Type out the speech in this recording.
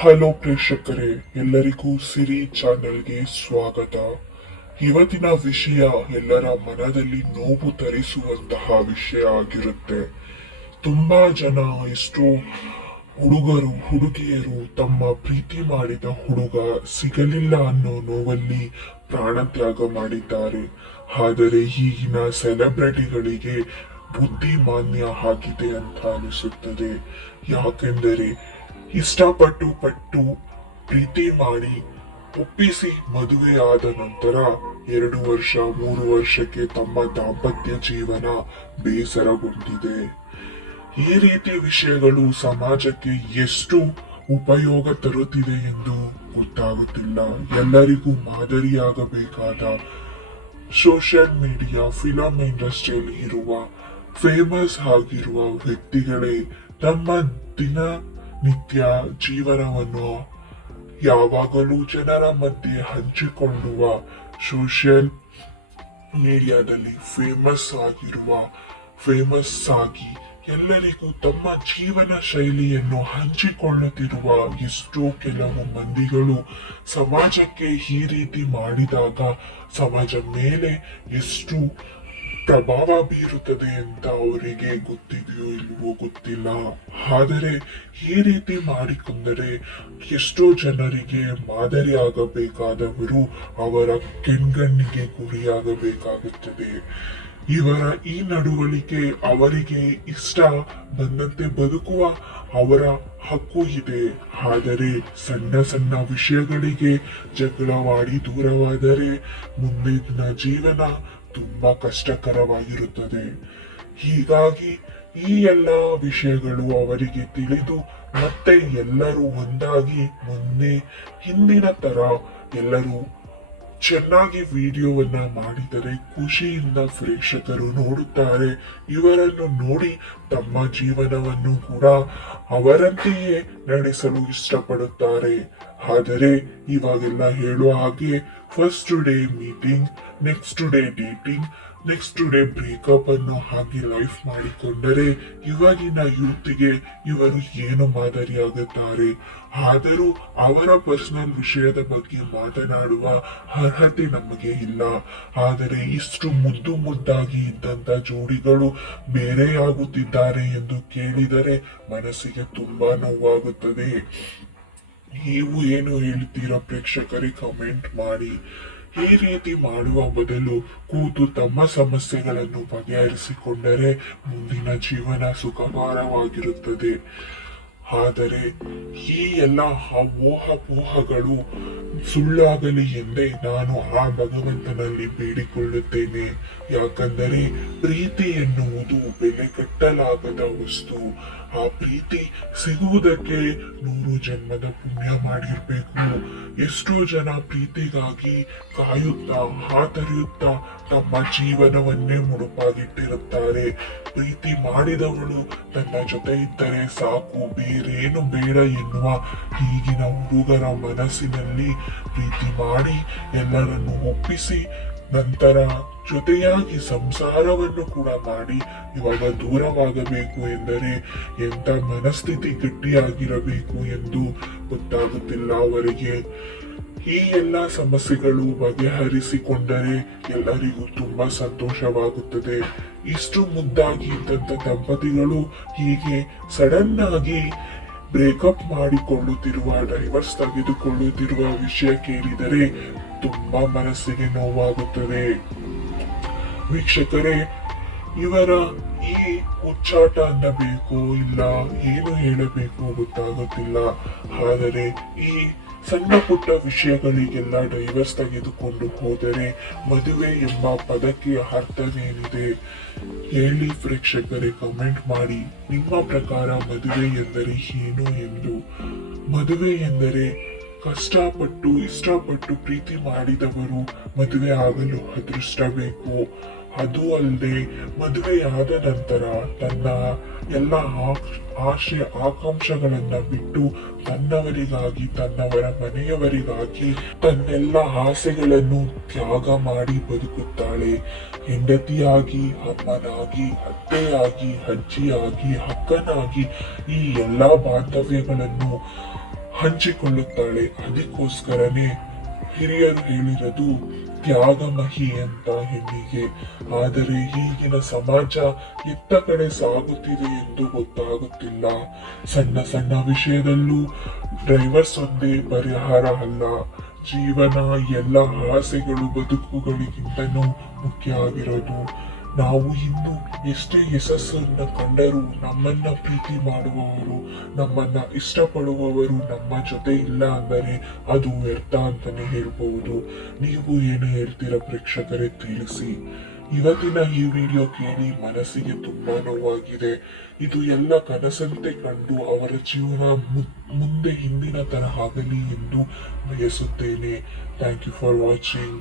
Hello ಪ್ರೇಕ್ಷಕರೇ, ಎಲ್ಲರಿಗೂ ಸಿರಿ ಚಾನೆಲ್ಗೆ ಸ್ವಾಗತ. ಇವತ್ತಿನ ವಿಷಯ ಎಲ್ಲರ ಮನದಲ್ಲಿ ನೋವು ತರಿಸುವಂತಹ ವಿಷಯ ಆಗಿರುತ್ತೆ. ತುಂಬಾ ಜನ, ಎಷ್ಟೋ ಹುಡುಗರು ಹುಡುಗಿಯರು ತಮ್ಮ ಪ್ರೀತಿ ಮಾಡಿದ ಹುಡುಗ ಸಿಗಲಿಲ್ಲ ಅನ್ನೋ ನೋವಲ್ಲಿ ಪ್ರಾಣ ತ್ಯಾಗ ಮಾಡಿದ್ದಾರೆ. ಆದರೆ ಈಗಿನ ಸೆಲೆಬ್ರಿಟಿಗಳಿಗೆ ಬುದ್ಧಿಮಾನ್ಯ ಆಗಿದೆ ಅಂತ ಅನಿಸುತ್ತದೆ. ಯಾಕೆಂದರೆ ಇಷ್ಟಪಟ್ಟು ಪಟ್ಟು ಪ್ರೀತಿ ಮಾಡಿ ಒಪ್ಪಿಸಿ ಮದುವೆ ಆದ ನಂತರ 2 ವರ್ಷ 3 ವರ್ಷಕ್ಕೆ ತಮ್ಮ ದಾಂಪತ್ಯ ಜೀವನ ಬೇಸರಗೊಂಡಿದೆ. ಈ ರೀತಿ ವಿಷಯಗಳು ಸಮಾಜಕ್ಕೆ ಎಷ್ಟು ಉಪಯೋಗ ತರುತ್ತಿದೆ ಎಂದು ಗೊತ್ತಾಗುತ್ತಿಲ್ಲ. ಎಲ್ಲರಿಗೂ ಮಾದರಿಯಾಗಬೇಕಾದ ಸೋಷಿಯಲ್ ಮೀಡಿಯಾ, ಫಿಲಂ ಇಂಡಸ್ಟ್ರಿಯಲ್ಲಿ ಇರುವ ಫೇಮಸ್ ಆಗಿರುವ ವ್ಯಕ್ತಿಗಳೇ ತಮ್ಮ ದಿನನಿತ್ಯ ಜೀವನವನ್ನು ಯಾವಾಗಲೂ ಜನರ ಮಧ್ಯೆ ಹಂಚಿಕೊಳ್ಳುವ, ಸೋಷಿಯಲ್ ಮೀಡಿಯಾದಲ್ಲಿ ಫೇಮಸ್ ಆಗಿ ಎಲ್ಲರಿಗೂ ತಮ್ಮ ಜೀವನ ಶೈಲಿಯನ್ನು ಹಂಚಿಕೊಳ್ಳುತ್ತಿರುವ ಎಷ್ಟೋ ಕೆಲವು ಮಂದಿಗಳು ಸಮಾಜಕ್ಕೆ ಈ ರೀತಿ ಮಾಡಿದಾಗ ಸಮಾಜ ಮೇಲೆ ಎಷ್ಟು ಪ್ರಭಾವ ಬೀರುತ್ತದೆ ಅಂತ ಅವರಿಗೆ ಗೊತ್ತಿದೆಯೋ ಇಲ್ವೋ ಗೊತ್ತಿಲ್ಲ. ಆದರೆ ಈ ರೀತಿ ಮಾಡಿಕೊಂಡರೆ ಎಷ್ಟೋ ಜನರಿಗೆ ಮಾದರಿಯಾಗಬೇಕಾದವರು ಅವರ ಕೆಣ್ಗಣ್ಣಿಗೆ ಗುರಿಯಾಗಬೇಕಾಗುತ್ತದೆ. ಇವರ ಈ ನಡವಳಿಕೆ ಅವರಿಗೆ ಇಷ್ಟ ಬಂದಂತೆ ಬದುಕುವ ಅವರ ಹಕ್ಕು ಇದೆ. ಆದರೆ ಸಣ್ಣ ಸಣ್ಣ ವಿಷಯಗಳಿಗೆ ಜಗಳವಾಡಿ ದೂರವಾದರೆ ಮುಂದಿನ ಜೀವನ ತುಂಬಾ ಕಷ್ಟಕರವಾಗಿರುತ್ತದೆ. ಹೀಗಾಗಿ ಈ ಎಲ್ಲ ವಿಷಯಗಳು ಅವರಿಗೆ ತಿಳಿದು ಮತ್ತೆ ಎಲ್ಲರೂ ಒಂದಾಗಿ ಹಿಂದಿನ ತರ ಎಲ್ಲರೂ ಚೆನ್ನಾಗಿ ವಿಡಿಯೋವನ್ನ ಮಾಡಿದರೆ ಖುಷಿಯಿಂದ ಪ್ರೇಕ್ಷಕರು ನೋಡುತ್ತಾರೆ. ಇವರನ್ನು ನೋಡಿ ತಮ್ಮ ಜೀವನವನ್ನು ಕೂಡ ಅವರಂತೆಯೇ ನಡೆಸಲು ಇಷ್ಟಪಡುತ್ತಾರೆ. ಆದರೆ ಇವಾಗೆಲ್ಲ ಹೇಳುವ ಹಾಗೆ first day meeting, next day dating, next day breakup ಅನ್ನು ಹಾಗೆ ಲೈಫ್ ಮಾಡಿಕೊಂಡರೆ ಇವಾಗಿನ ಯೂತ್ಗೆ ಇವರು ಏನು ಮಾದರಿಯಾಗುತ್ತಾರೆ. ಆದರೂ ಅವರ ಪರ್ಸನಲ್ ವಿಷಯದ ಬಗ್ಗೆ ಮಾತನಾಡುವ ಅರ್ಹತೆ ನಮಗೆ ಇಲ್ಲ. ಆದರೆ ಇಷ್ಟು ಮುದ್ದಾಗಿ ಇದ್ದಂತ ಜೋಡಿಗಳು ಬೇರೆಯಾಗುತ್ತಿದ್ದಾರೆ ಎಂದು ಕೇಳಿದರೆ ಮನಸ್ಸಿಗೆ ತುಂಬಾ ನೋವಾಗುತ್ತದೆ. ನೀವು ಏನು ಹೇಳ್ತೀರಾ ಪ್ರೇಕ್ಷಕರೇ? ಕಮೆಂಟ್ ಮಾಡಿ. ಈ ರೀತಿ ಮಾಡುವ ಬದಲು ಕೂತು ತಮ್ಮ ಸಮಸ್ಯೆಗಳನ್ನು ಬಗೆಹರಿಸಿಕೊಂಡರೆ ಮುಂದಿನ ಜೀವನ ಸುಖಕರವಾಗಿರುತ್ತದೆ. ಆದರೆ ಈ ಎಲ್ಲ ಊಹಾಪೋಹಗಳು ಸುಳ್ಳಾಗಲಿ ಎಂದೇ ನಾನು ಆ ಭಗವಂತನಲ್ಲಿ ಬೇಡಿಕೊಳ್ಳುತ್ತೇನೆ. ಯಾಕಂದರೆ ಪ್ರೀತಿ ಎನ್ನುವುದು ಬೆಲೆ ಕಟ್ಟಲಾಗದ ವಸ್ತು. ಆ ಪ್ರೀತಿ ಸಿಗುವುದಕ್ಕೆ 100 ಜನ್ಮದ ಪುಣ್ಯ ಮಾಡಿರ್ಬೇಕು. ಎಷ್ಟೋ ಜನ ಪ್ರೀತಿಗಾಗಿ ಕಾಯುತ್ತಾ ಹಾತರಿಯುತ್ತಾ ತಮ್ಮ ಜೀವನವನ್ನೇ ಮುಡುಪಾಗಿಟ್ಟಿರುತ್ತಾರೆ. ಪ್ರೀತಿ ಮಾಡಿದವಳು ತನ್ನ ಜೊತೆ ಇದ್ದರೆ ಸಾಕು, ಬೇರೇನು ಬೇಡ ಎನ್ನುವ ಈಗಿನ ಹುಡುಗರ ಮನಸ್ಸಿನಲ್ಲಿ ಪ್ರೀತಿ ಮಾಡಿ ಎಲ್ಲರನ್ನು ಒಪ್ಪಿಸಿ ನಂತರ ಜೊತೆಯಾಗಿ ಸಂಸಾರವನ್ನು ಕೂಡ ಮಾಡಿ ಇವಾಗ ದೂರವಾಗಬೇಕು ಎಂದರೆ ಎಂತ ಮನಸ್ಥಿತಿ ಗಟ್ಟಿಯಾಗಿರಬೇಕು ಎಂದು ಗೊತ್ತಾಗುತ್ತಿಲ್ಲ ಅವರಿಗೆ. ಈ ಎಲ್ಲ ಸಮಸ್ಯೆಗಳು ಬಗೆಹರಿಸಿಕೊಂಡರೆ ಎಲ್ಲರಿಗೂ ತುಂಬಾ ಸಂತೋಷವಾಗುತ್ತದೆ. ಇಷ್ಟು ಮುದ್ದಾಗಿ ಇದ್ದಂತ ದಂಪತಿಗಳು ಹೀಗೆ ಸಡನ್ ಆಗಿ ಬ್ರೇಕಪ್ ಮಾಡಿಕೊಳ್ಳುತ್ತಿರುವ, ಡೈವರ್ಸ್ ತೆಗೆದುಕೊಳ್ಳುತ್ತಿರುವ ವಿಷಯ ಕೇಳಿದರೆ ತುಂಬಾ ಮನಸ್ಸಿಗೆ ನೋವಾಗುತ್ತದೆ. ವೀಕ್ಷಕರೇ, ಇವರ ಈ ಹುಚ್ಚಾಟ ಅನ್ನಬೇಕೋ ಇಲ್ಲ ಏನು ಹೇಳಬೇಕು ಗೊತ್ತಾಗುತ್ತಿಲ್ಲ. ಆದರೆ ಈ ಸಣ್ಣ ಪುಟ್ಟ ವಿಷಯಗಳಿಗೆಲ್ಲ ಡೈವರ್ಸ್ ತೆಗೆದುಕೊಂಡು ಹೋದರೆ ಮದುವೆ ಎಂಬ ಪದಕ್ಕೆ ಅರ್ಥವೇನಿದೆ ಹೇಳಿ ಪ್ರೇಕ್ಷಕರೇ? ಕಮೆಂಟ್ ಮಾಡಿ. ನಿಮ್ಮ ಪ್ರಕಾರ ಮದುವೆ ಎಂದರೆ ಏನು ಎಂದು? ಮದುವೆ ಎಂದರೆ ಇಷ್ಟಪಟ್ಟು ಪ್ರೀತಿ ಮಾಡಿದವರು ಮದುವೆ ಆಗಲು ಅದೃಷ್ಟ ಬೇಕು. ಅದು ಅಲ್ಲದೆ ಮದುವೆಯಾದ ನಂತರ ತನ್ನ ಎಲ್ಲ ಆಶೆ ಆಕಾಂಕ್ಷೆಗಳನ್ನ ಬಿಟ್ಟು ತನ್ನವರಿಗಾಗಿ, ತನ್ನವರ ಮನೆಯವರಿಗಾಗಿ ತನ್ನೆಲ್ಲ ಆಸೆಗಳನ್ನು ತ್ಯಾಗ ಮಾಡಿ ಬದುಕುತ್ತಾಳೆ. ಹೆಂಡತಿಯಾಗಿ, ಅಮ್ಮನಾಗಿ, ಅತ್ತೆಯಾಗಿ, ಅಜ್ಜಿಯಾಗಿ, ಅಕ್ಕನಾಗಿ ಈ ಎಲ್ಲಾ ಬಾಂಧವ್ಯಗಳನ್ನು ಹಂಚಿಕೊಳ್ಳುತ್ತಾಳೆ. ಅದಕ್ಕೋಸ್ಕರನೇ ಹಿರಿಯರು ಹೇಳಿರೋದು ತ್ಯಾಗಮಹಿ ಅಂತ ಹೆಣ್ಣಿಗೆ. ಆದರೆ ಈಗಿನ ಸಮಾಜ ಎತ್ತ ಕಡೆ ಸಾಗುತ್ತಿದೆ ಎಂದು ಗೊತ್ತಾಗುತ್ತಿಲ್ಲ. ಸಣ್ಣ ಸಣ್ಣ ವಿಷಯದಲ್ಲೂ ಡ್ರೈವರ್ಸ್ ಒಂದೇ ಪರಿಹಾರ ಅಲ್ಲ. ಜೀವನ ಎಲ್ಲ ಆಸೆಗಳು ಬದುಕುಗಳಿಗಿಂತನೂ ಮುಖ್ಯ ಆಗಿರೋದು. ನಾವು ಇನ್ನು ಎಷ್ಟೇ ಯಶಸ್ಸನ್ನ ಕಂಡರೂ ನಮ್ಮನ್ನ ಪ್ರೀತಿ ಮಾಡುವವರು, ನಮ್ಮನ್ನ ಇಷ್ಟಪಡುವವರು ನಮ್ಮ ಜೊತೆ ಇಲ್ಲ ಅಂದರೆ ಅದು ವ್ಯರ್ಥ ಅಂತಾನೆ ಹೇಳ್ಬಹುದು. ನೀವು ಏನು ಹೇಳ್ತೀರಾ ಪ್ರೇಕ್ಷಕರೇ, ತಿಳಿಸಿ. ಇವತ್ತಿನ ಈ ವಿಡಿಯೋ ಕೇಳಿ ಮನಸ್ಸಿಗೆ ತುಂಬಾ ನೋವಾಗಿದೆ. ಇದು ಎಲ್ಲ ಕನಸಂತೆ ಕಂಡು ಅವರ ಜೀವನ ಮುಂದೆ ಹಿಂದಿನ ತರ ಆಗಲಿ ಎಂದು ಬಯಸುತ್ತೇನೆ. Thank you for watching.